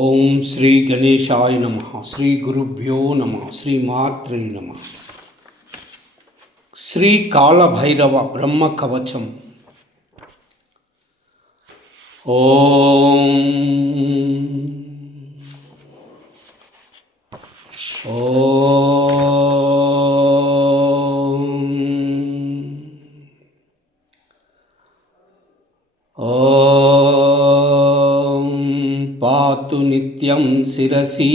ఓం శ్రీ గణేశాయ నమః. శ్రీ గురుభ్యో నమః. శ్రీ మాత్రే నమః. శ్రీ కాళభైరవ బ్రహ్మ కవచం. ఓం పాతు నిత్యం శిరసి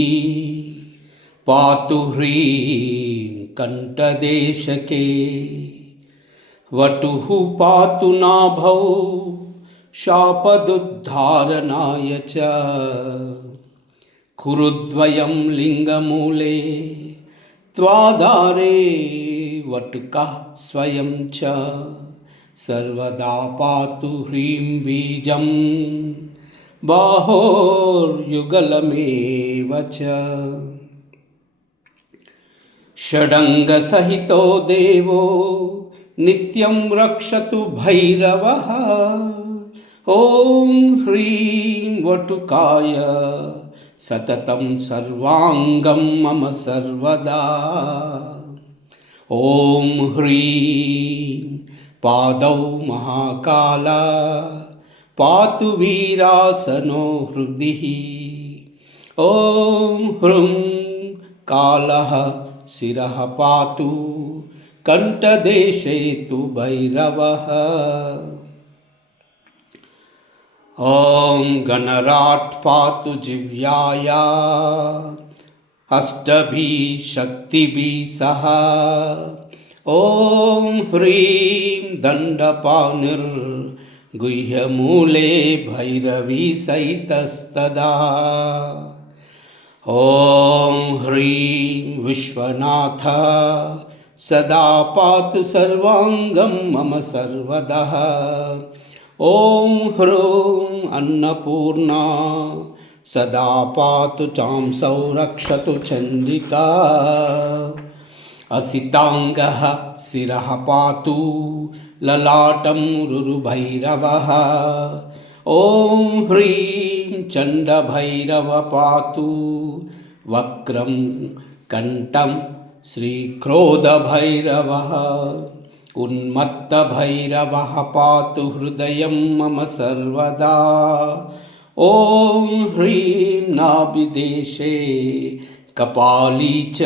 పాతు హ్రీం కంఠదేశకే వటుః పాతు నాభౌ శాపదుద్ధారణాయ చ కురుద్వయం లింగమూలే త్వాధారే వటుకః స్వయం చ సర్వదా పాతు హ్రీం బీజం బాహోర్యుగలమేవ చ షడంగసహితో దేవో నిత్యం రక్షతు భైరవః. ఓం హ్రీం వటుకాయ సతతం సర్వాంగం మమ సర్వదా. ఓం హ్రీం పాదౌ మహాకాల పాతు వీరాసనో హృది. ఓం హృం కాలః శిరః పాతు కంఠదేశే తు భైరవః. ఓం గణరాట్ పాతు జివ్యాయా అష్టభిః శక్తిభిః సహ. ఓం హ్రీం దండపాణిర్ గుహ్యమూలే భైరవీ సైతస్తదా. ఓం హ్రీం విశ్వనాథ సదా పాతు సర్వాంగం మమ సర్వదః. ఓం హ్రూం అన్నపూర్ణా సదా పాతు చాంసౌ రక్షతు చండికా. అసితాంగః శిరః పాతు లలాటం రురుభైరవః. ఓం హ్రీం చండభైరవ పాతు వక్రం కంఠం శ్రీక్రోధభైరవః. ఉన్మత్తభైరవః పాతు హృదయం మమ సర్వదా. ఓం హ్రీం నాభిదేశే కపాలీ చ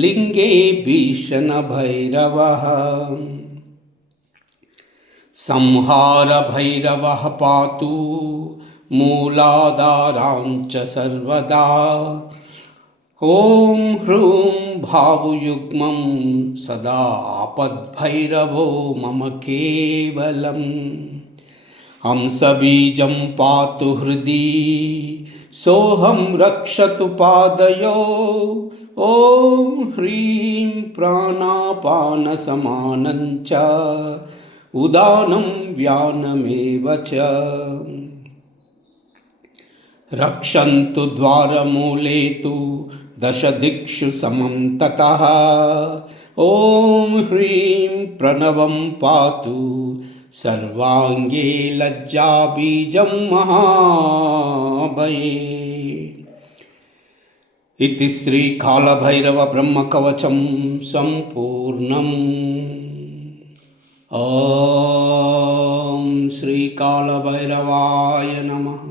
లింగే భీషణభైరవః. సంహారభైరవః పాతు మూలాధారాం చ సర్వదా. ఓం హ్రూం భావుయుగ్మం సదా ఆపద్భైరవో మమ కేవలం. హంసబీజం పాతు హృది సోహం రక్షతు పాదయో. ఓం హ్రీం ప్రాణాపానసమానం చ ఉదానం వ్యానమేవ చ. రక్షन्तు ద్వారమూలే తు దశదిక్షు సమం తతః. ఓం హ్రీం ప్రణవం పాతు సర్వాంగే లజ్జాబీజం మహాభయే. ఇతి శ్రీ కాళభైరవ బ్రహ్మ కవచం సంపూర్ణం. ఓం శ్రీ కాళభైరవాయ నమః.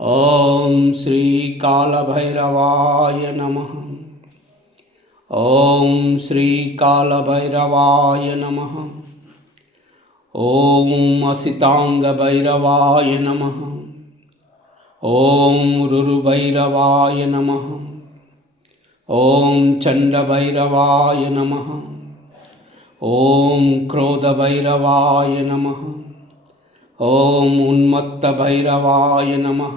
ఓం శ్రీ కాళభైరవాయ నమః. ఓం శ్రీ కాళభైరవాయ నమః. ఓం అసితాంగభైరవాయ నమః. ఓం రురుభైరవాయ నమః. ఓం చండభైరవాయ నమః. ఓం క్రోధభైరవాయ నమః. ఓం ఉన్మత్తభైరవాయ నమః.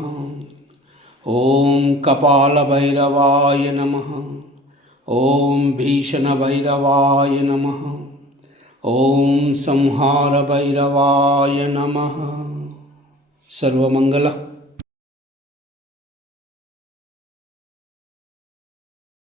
ఓం కపాలభైరవాయ నమః. ఓం భీషణభైరవాయ నమః. ఓం సంహారభైరవాయ నమః. సర్వమంగళ.